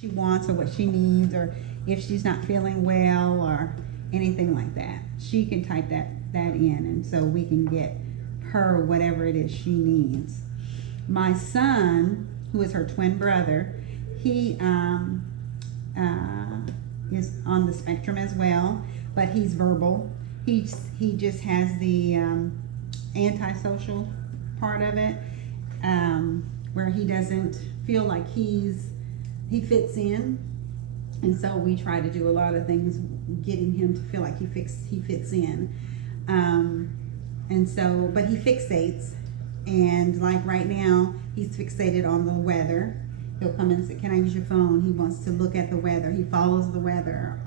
she wants or what she needs, or if she's not feeling well or anything like that. She can type that in, and so we can get her whatever it is she needs. My son, who is her twin brother, he is on the spectrum as well, but he's verbal. He just has the antisocial part of it, where he doesn't feel like he fits in, and so we try to do a lot of things getting him to feel like he fits in, and so, but he fixates, and like right now he's fixated on the weather. He'll come in and say, "Can I use your phone?" He wants to look at the weather. He follows the weather,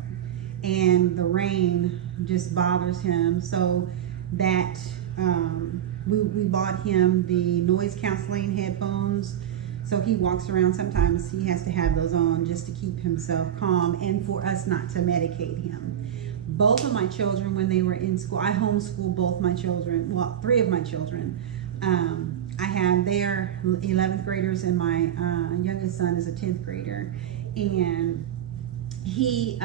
and the rain just bothers him, so that we bought him the noise canceling headphones. So he walks around, sometimes he has to have those on just to keep himself calm and for us not to medicate him. Both of my children, when they were in school, I homeschool both my children, well, 3 of my children. They are 11th graders, and my youngest son is a 10th grader. And he,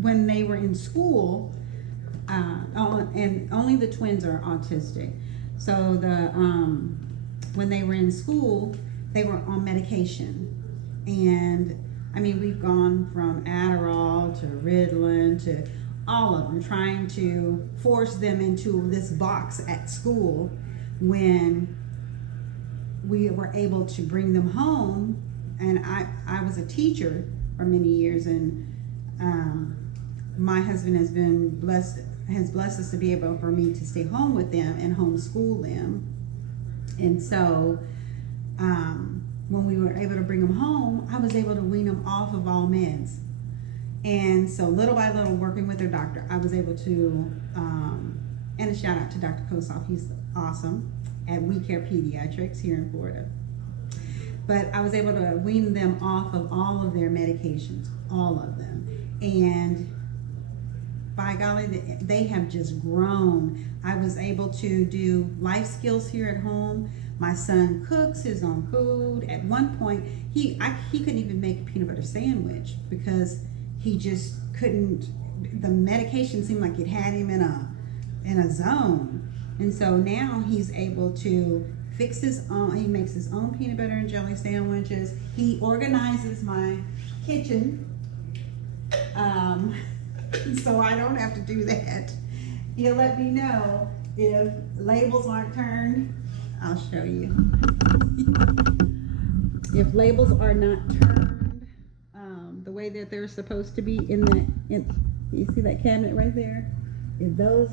when they were in school, and only the twins are autistic. So when they were in school, they were on medication. And I mean, we've gone from Adderall to Ritalin to all of them, trying to force them into this box at school, when we were able to bring them home. And I was a teacher for many years, and my husband has blessed us to be able for me to stay home with them and homeschool them. And so when we were able to bring them home, I was able to wean them off of all meds. And so little by little, working with their doctor, I was able to, and a shout out to Dr. Kosoff, he's awesome, at We Care Pediatrics here in Florida. But I was able to wean them off of all of their medications, all of them. And by golly, they have just grown. I was able to do life skills here at home. My son cooks his own food. At one point, he couldn't even make a peanut butter sandwich because he just couldn't. The medication seemed like it had him in a zone. And so now he's able to fix his own. He makes his own peanut butter and jelly sandwiches. He organizes my kitchen. So I don't have to do that. He'll let me know if labels aren't turned. I'll show you. If labels are not turned the way that they're supposed to be you see that cabinet right there? If those,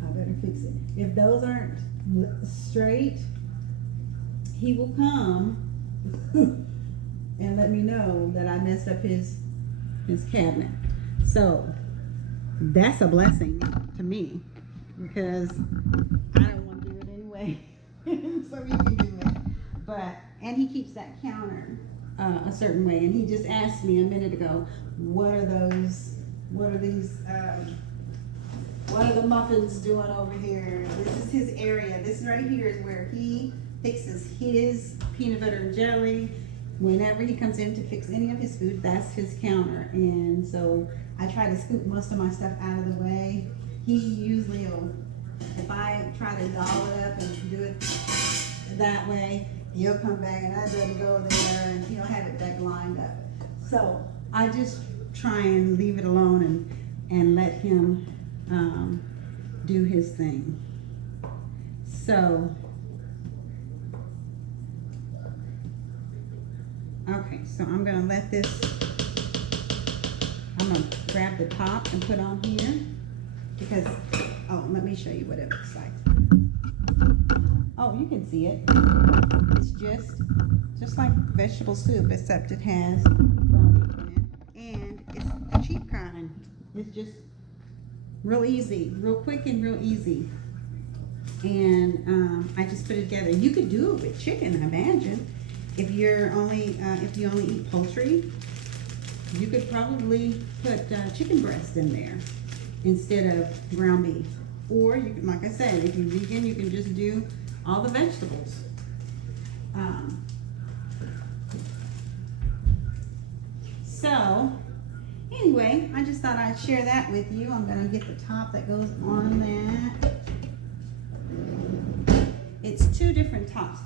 I better fix it. If those aren't straight, he will come and let me know that I messed up his cabinet. So that's a blessing to me, because I don't want to do it anyway. So he can do it. And he keeps that counter a certain way. And he just asked me a minute ago, what are the muffins doing over here? This is his area. This right here is where he fixes his peanut butter and jelly. Whenever he comes in to fix any of his food, that's his counter. And so I try to scoop most of my stuff out of the way. He usually will, if I try to doll it up and do it that way, he'll come back and I doesn't go there, and he'll have it back lined up. So I just try and leave it alone and let him do his thing. So, okay, so I'm gonna let this, I'm gonna grab the top and put on here, because, oh, let me show you what it looks like. Oh, you can see it. It's just like vegetable soup, except it has ground beef in it, and it's the cheap kind. It's just real easy, real quick and real easy. And I just put it together. You could do it with chicken, I imagine. If you only eat poultry, you could probably put chicken breast in there instead of ground beef. Or you can, like I said, if you're vegan, you can just do all the vegetables. So anyway, I just thought I'd share that with you. I'm gonna get the top that goes on that. It's two different tops.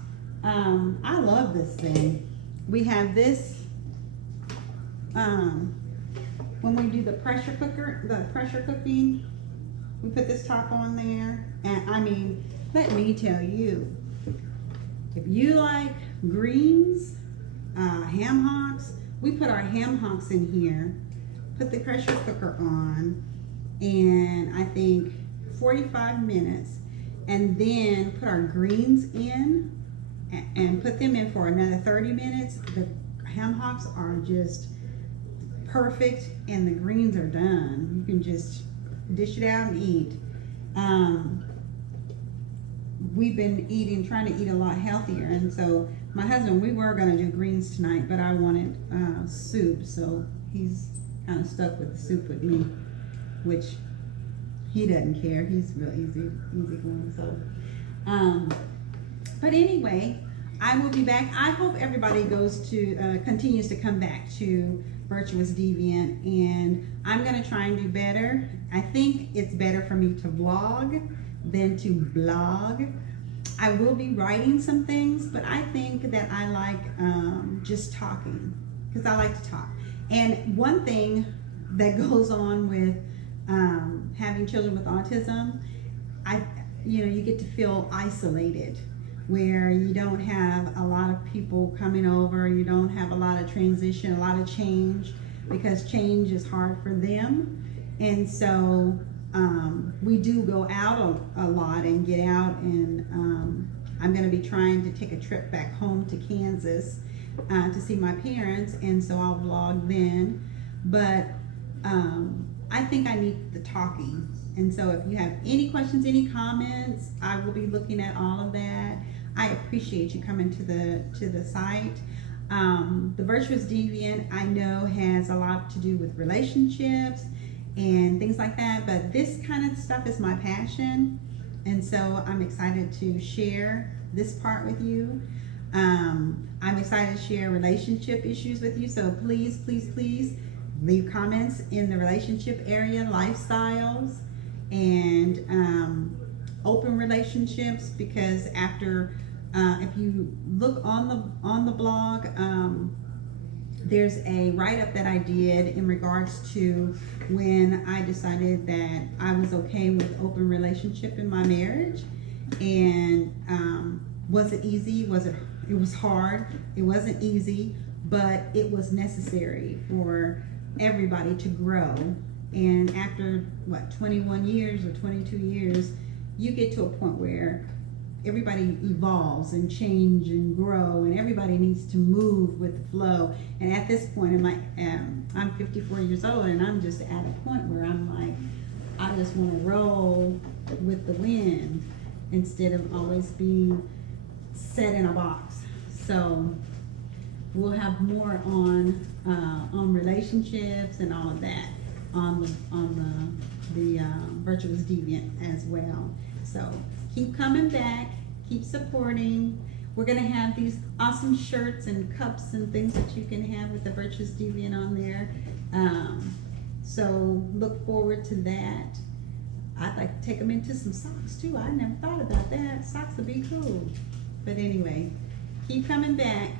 I love this thing. We have this when we do the pressure cooking, we put this top on there. And I mean, let me tell you, if you like greens, ham hocks, we put our ham hocks in here, put the pressure cooker on, and I think 45 minutes, and then put our greens in and put them in for another 30 minutes. The ham hocks are just perfect and the greens are done. You can just dish it out and eat. We've been trying to eat a lot healthier, and so my husband, we were going to do greens tonight, but I wanted soup, so he's kind of stuck with the soup with me, which he doesn't care. He's real easy going. So but anyway, I will be back. I hope everybody continues to come back to Virtuous Deviant, and I'm going to try and do better. I think it's better for me to vlog than to blog. I will be writing some things, but I think that I like just talking, because I like to talk. And one thing that goes on with having children with autism, you get to feel isolated, where you don't have a lot of people coming over, you don't have a lot of transition, a lot of change, because change is hard for them. And so we do go out a lot and get out, and I'm going to be trying to take a trip back home to Kansas to see my parents, and so I'll vlog then. But I think I need the talking, and so if you have any questions, any comments, I will be looking at all of that. I appreciate you coming to the site. The Virtuous Deviant, I know, has a lot to do with relationships and things like that, but this kind of stuff is my passion, and so I'm excited to share this part with you. I'm excited to share relationship issues with you, so please leave comments in the relationship area, lifestyles, and open relationships, because after if you look on the blog, there's a write-up that I did in regards to when I decided that I was okay with open relationship in my marriage. And was it easy? It was hard. It wasn't easy, but it was necessary for everybody to grow. And after 21 years or 22 years, you get to a point where everybody evolves and change and grow, and everybody needs to move with the flow. And at this point I'm 54 years old, and I'm just at a point where I'm like, I just want to roll with the wind instead of always being set in a box. So we'll have more on relationships and all of that on the Virtuous Deviant as well. So keep coming back, keep supporting. We're gonna have these awesome shirts and cups and things that you can have with the Virtuous Deviant on there. So look forward to that. I'd like to take them into some socks too. I never thought about that. Socks would be cool. But anyway, keep coming back.